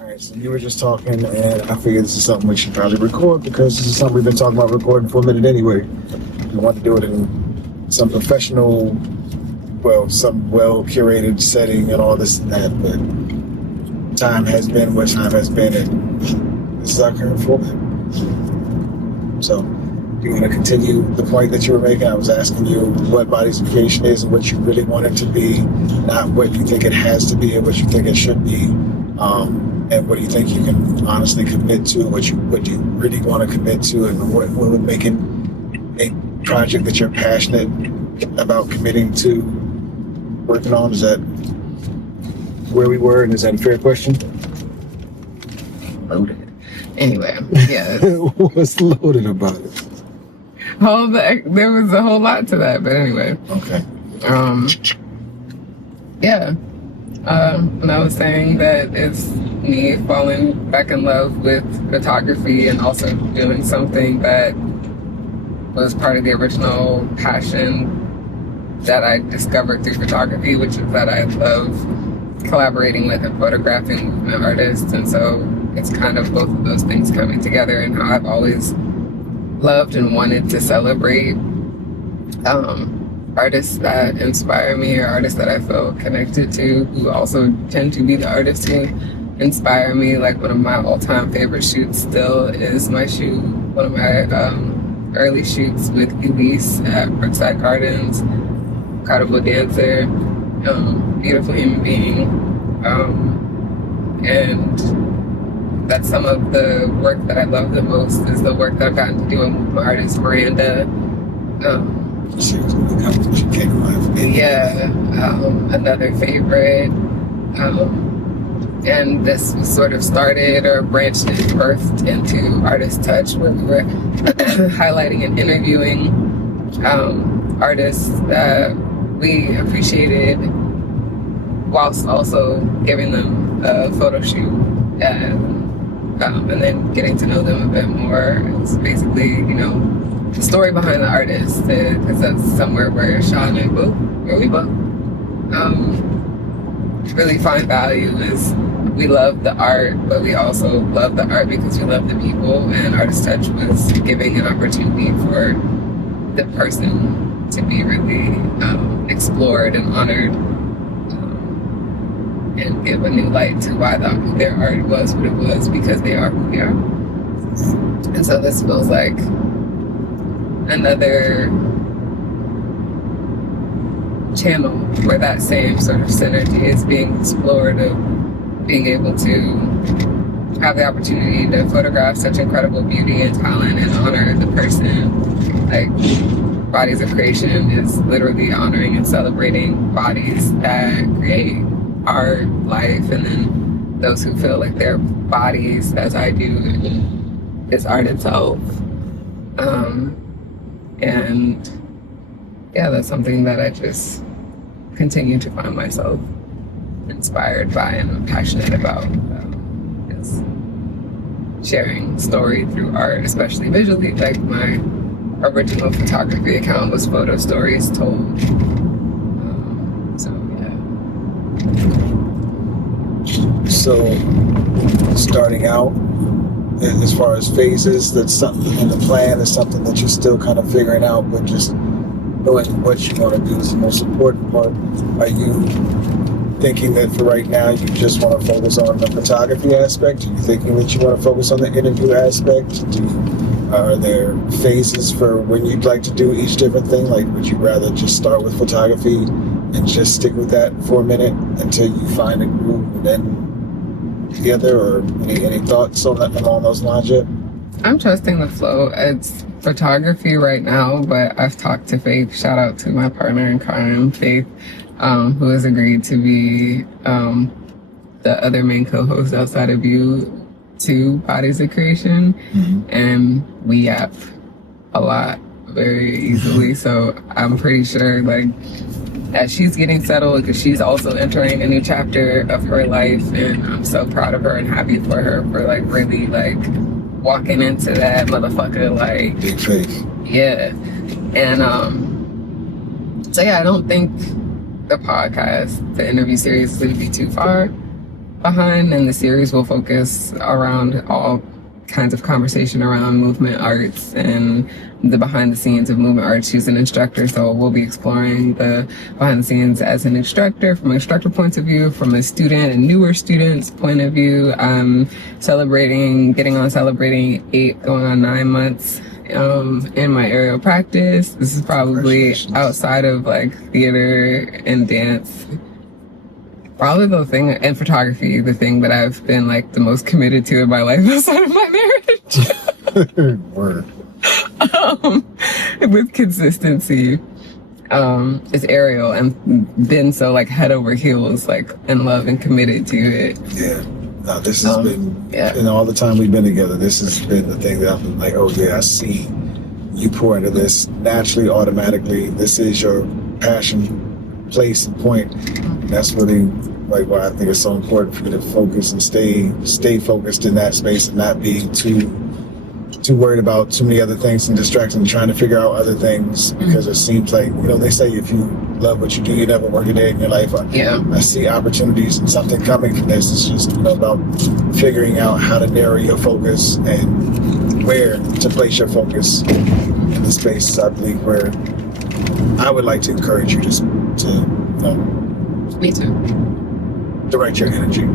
All right, so you were just talking, and I figured this is something we should probably record because this is something we've been talking about recording for a minute anyway. We want to do it in some professional, some well-curated setting and all this and that, but time has been what time has been, and this is our current format. So, do you want to continue the point that you were making? I was asking you what bodiesification is and what you really want it to be, not what you think it has to be and what you think it should be, and what do you think you can honestly commit to, what do you really want to commit to, and what would make it a project that you're passionate about committing to working on? Is that where we were, and is that a fair question? Loaded. Anyway, yeah. What's loaded about it? There was a whole lot to that, but anyway. Okay. Yeah. And I was saying that it's me falling back in love with photography and also doing something that was part of the original passion that I discovered through photography, which is that I love collaborating with and photographing movement artists. And so it's kind of both of those things coming together, and how I've always loved and wanted to celebrate artists that inspire me, or artists that I feel connected to, who also tend to be the artists who inspire me. Like, one of my all-time favorite shoots still is my shoot, one of my early shoots with Elise at Brookside Gardens. Incredible dancer, beautiful human being, and that's some of the work that I love the most, is the work that I've gotten to do with my artist Miranda. Another favorite. And this was sort of started or branched and birthed into Artist Touch, where we were highlighting and interviewing artists that we appreciated, whilst also giving them a photo shoot, and then getting to know them a bit more. It's basically, the story behind the artist, because that's somewhere where Shaah and I both really find value. Is we love the art, but we also love the art because we love the people, and Artist Touch was giving an opportunity for the person to be really explored and honored, and give a new light to why their art was what it was, because they are who they are. And so this feels like another channel where that same sort of synergy is being explored, of being able to have the opportunity to photograph such incredible beauty and talent and honor the person. Like, Bodies of Creation is literally honoring and celebrating bodies that create art, life, and then those who feel like their bodies, as I do, is art itself. And yeah, that's something that I just continue to find myself inspired by and passionate about, is sharing story through art, especially visually. Like, my original photography account was Photo Stories Told. So, starting out, as far as phases, that's something in the plan, is something that you're still kind of figuring out, but just knowing what you want to do is the most important part. Are you thinking that for right now you just want to focus on the photography aspect? Are you thinking that you want to focus on the interview aspect? Are there phases for when you'd like to do each different thing? Like, would you rather just start with photography and just stick with that for a minute until you find a groove, and then together, or any thoughts on that, along those lines yet? I'm trusting the flow. It's photography right now, but I've talked to Faith. Shout out to my partner in crime, Faith, who has agreed to be the other main co-host outside of you to Bodies of Creation. Mm-hmm. And we yap a lot very easily. So I'm pretty sure, like, as she's getting settled, because she's also entering a new chapter of her life, and I'm so proud of her and happy for her for, like, really, like, walking into that motherfucker, like, big faith. Yeah. And so yeah, I don't think the podcast, the interview series, is going to be too far. behind, and the series will focus around all kinds of conversation around movement arts and the behind the scenes of movement arts. She's an instructor, so we'll be exploring the behind the scenes as an instructor, from an instructor point of view, from a student and newer student's point of view. Celebrating 8 going on 9 months in my aerial practice. This is probably outside of like theater and dance, probably the thing, and photography, the thing that I've been like the most committed to in my life outside of my marriage. Word. With consistency, is aerial, and been so like head over heels, like in love and committed to it. Yeah. No, this has been, in all the time we've been together, this has been the thing that I've been like, oh yeah, I see you pour into this naturally, automatically. This is your passion, place, and point. That's really like why I think it's so important for you to focus and stay focused in that space and not be too worried about too many other things and distracting, trying to figure out other things, because it seems like, they say if you love what you do, you never work a day in your life. I see opportunities and something coming from this. It's just about figuring out how to narrow your focus and where to place your focus in the spaces, I believe, where I would like to encourage you just to Me too. direct your energy.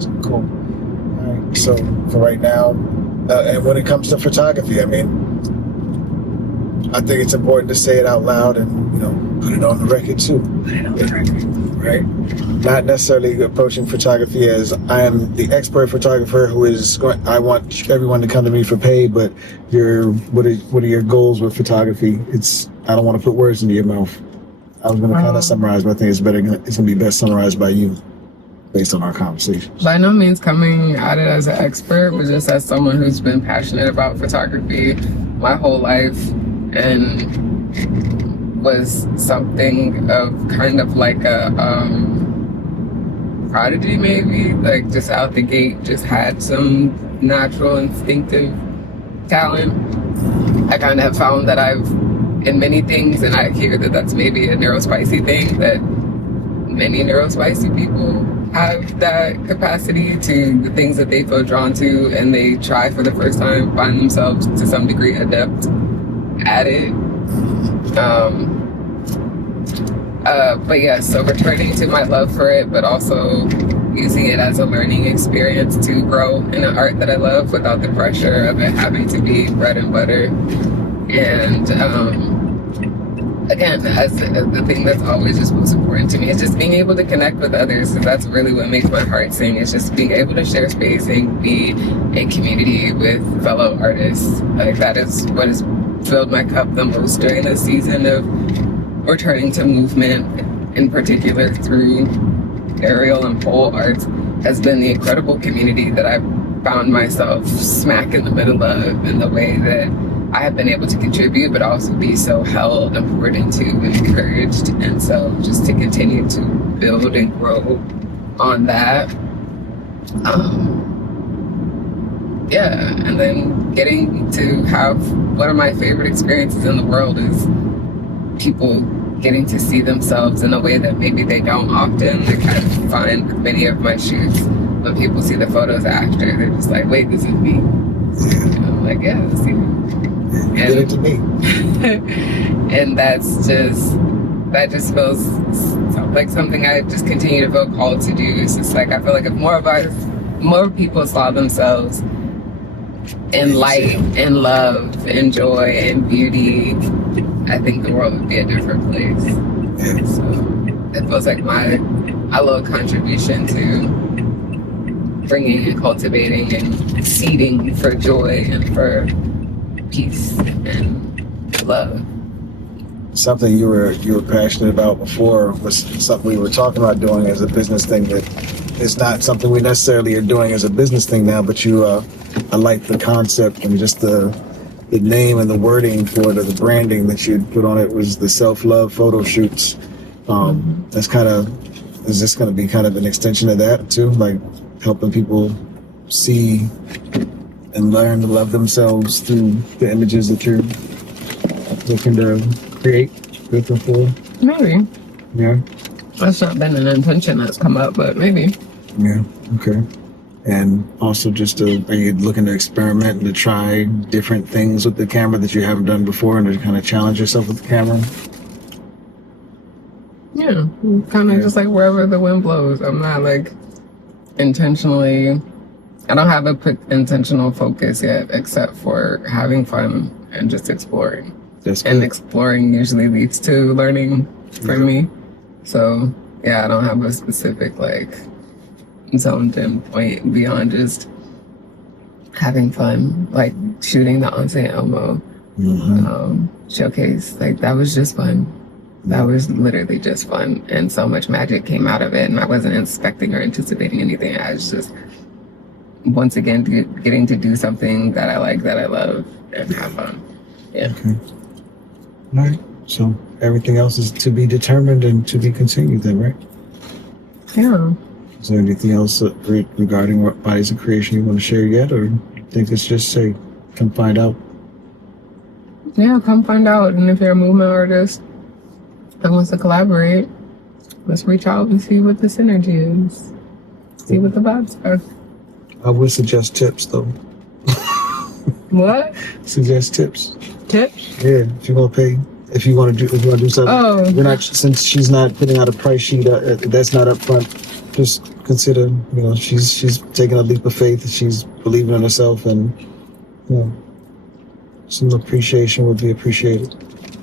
So, cool. All right. So for right now, and when it comes to photography, I think it's important to say it out loud and, put it on the record too. Put it on the record. Right? Not necessarily approaching photography as I am the expert photographer who is going, I want everyone to come to me for pay, but what are your goals with photography? I don't want to put words into your mouth. I was going to kind of summarize, but I think it's going to be best summarized by you, based on our conversations. By no means coming at it as an expert, but just as someone who's been passionate about photography my whole life, and was something of kind of like a prodigy, maybe, like just out the gate, just had some natural instinctive talent. I kind of have found that I've, in many things, and I hear that that's maybe a neurospicy thing, that many neurospicy people have that capacity to the things that they feel drawn to, and they try for the first time, find themselves to some degree adept at it. But yeah, so returning to my love for it, but also using it as a learning experience to grow in an art that I love without the pressure of it having to be bread and butter. And again, as the thing that's always just most important to me is just being able to connect with others. So that's really what makes my heart sing. It's just being able to share space and be in community with fellow artists. Like, that is what has filled my cup the most during this season of returning to movement, in particular through aerial and pole arts, has been the incredible community that I've found myself smack in the middle of, in the way that I have been able to contribute, but also be so held and poured into and encouraged. And so just to continue to build and grow on that. And then getting to have one of my favorite experiences in the world is people getting to see themselves in a way that maybe they don't often. I kind of find with many of my shoots, when people see the photos after, they're just like, wait, this is me. And I'm like, yeah, this is you. You did it to me. And that just feels like something I just continue to feel called to do. It's just like, I feel like if more people saw themselves in light and love and joy and beauty, I think the world would be a different place. And so it feels like my little contribution to bringing and cultivating and seeding for joy and for peace and love. Something you were passionate about before was something we were talking about doing as a business thing, that it's not something we necessarily are doing as a business thing now, but I like the concept and just the name and the wording for it, or the branding that you put on it, was the self-love photo shoots. Is this going to be kind of an extension of that too, like helping people see and learn to love themselves through the images that you're looking to create with them for? Maybe. Yeah. That's not been an intention that's come up, but maybe. Yeah. Okay. And also, are you looking to experiment and to try different things with the camera that you haven't done before, and to kind of challenge yourself with the camera? Yeah, kind of just like wherever the wind blows. I'm not like intentionally. I don't have a intentional focus yet, except for having fun and just exploring. That's good. And exploring usually leads to learning for me. So yeah, I don't have a specific like zoned in point beyond just having fun, like shooting the Elmo showcase. Like that was just fun. That was literally just fun, and so much magic came out of it, and I wasn't expecting or anticipating anything. I was just once again getting to do something that I like, that I love, and have fun. Yeah. Okay. All right. So everything else is to be determined and to be continued then, right? Yeah. Is there anything else regarding what bodies of creation you want to share yet, or you think it's just say, come find out? Yeah, come find out. And if you're a movement artist that wants to collaborate, let's reach out and see what the synergy is. See what the vibes are. I would suggest tips, though. What? Suggest tips. Tips? Yeah, if you want to do something. Oh. You're not, since she's not putting out a price sheet, that's not up front. Just consider, she's taking a leap of faith. She's believing in herself, and some appreciation would be appreciated.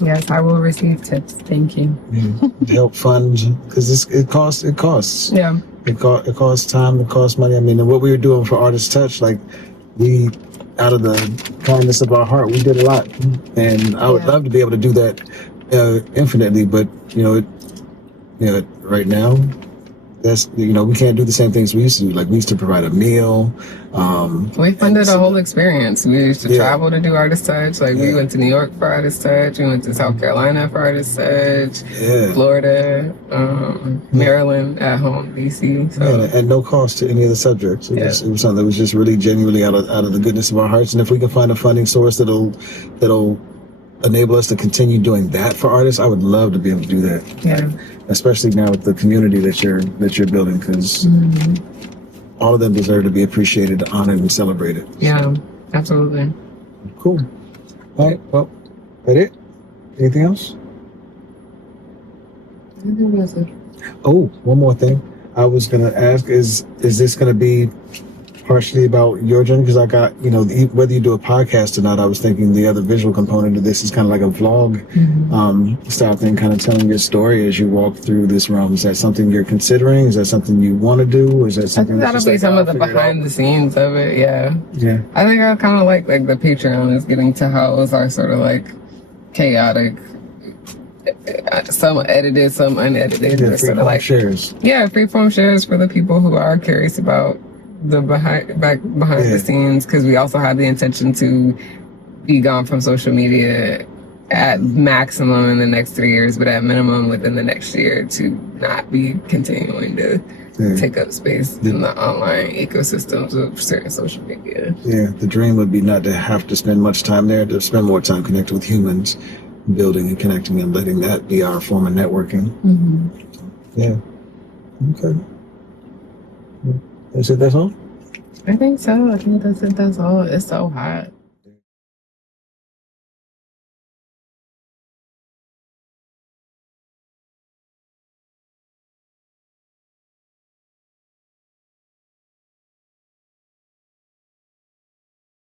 Yes, I will receive tips. Thank you. Yeah. To help fund, because it costs. Yeah. It costs time. It costs money. I mean, and what we were doing for Artist Touch, like we, out of the kindness of our heart, we did a lot, and I would love to be able to do that infinitely, but right now, that's we can't do the same things we used to do. Like we used to provide a meal. We funded a whole experience. We used to travel to do Artist Touch. Like we went to New York for Artist Touch. We went to South Carolina for Artist Touch. Yeah. Florida, Maryland, at home, DC. So. Yeah, at no cost to any of the subjects. It was something that was just really genuinely out of the goodness of our hearts. And if we can find a funding source that'll enable us to continue doing that for artists, I would love to be able to do that. Yeah. Especially now with the community that you're building, because all of them deserve to be appreciated, honored, and celebrated. Yeah, absolutely. Cool. All right. Well, that it? Anything else? I think that's it. Oh, one more thing. I was gonna ask: is this gonna be partially about your journey? Because I got, whether you do a podcast or not, I was thinking the other visual component of this is kind of like a vlog style thing, kind of telling your story as you walk through this realm. Is that something you're considering? Is that something you want to do? Or is that something I think that'll be some of the behind the scenes of it. Yeah. Yeah. I think I kind of like the Patreon is getting to house our sort of like chaotic, some edited, some unedited. Yeah, sort of like shares. Yeah, freeform shares for the people who are curious about the behind the scenes, because we also have the intention to be gone from social media at maximum in the next 3 years, but at minimum within the next year, to not be continuing to take up space in the online ecosystems of certain social media. Yeah, the dream would be not to have to spend much time there, to spend more time connected with humans, building and connecting, and letting that be our form of networking. Yeah. Okay. That's all? I think so. I think that's it. That's all. It's so hot.